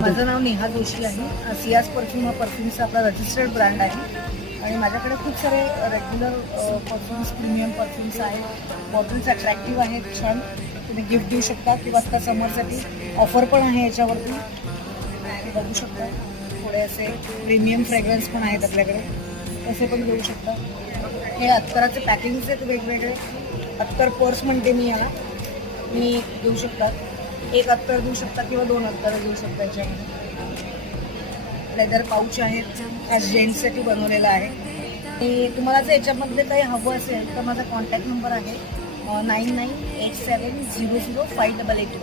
माझं नाव नेहा जोशी आहे. सियाज परफ्यूम हा परफ्यूमचा आपला रजिस्टर्ड ब्रँड आहे आणि माझ्याकडे खूप सारे रेग्युलर परफ्यूम्स, प्रीमियम परफ्यूम्स आहेत. बॉटल्स अट्रॅक्टिव्ह आहेत, छान तुम्ही गिफ्ट देऊ शकता किंवा आता समरसाठी ऑफर पण आहे याच्यावरती. बघू शकता थोडे असे प्रीमियम फ्रेग्रन्स पण आहेत आपल्याकडे, तसे पण घेऊ शकता. हे अत्तराचे पॅकिंग्स आहेत वेगवेगळे. अत्तर पर्स म्हणते मी याला, मी देऊ शकता. एक अत्तर देऊ शकता किंवा 2 अत्तर देऊ शकता. याच्यामध्ये लेदर पाऊच आहेत, हा जेंट्ससाठी बनवलेला आहे. आणि तुम्हाला जर याच्यामध्ये काही हवं असेल तर माझा कॉन्टॅक्ट नंबर आहे 9987005881.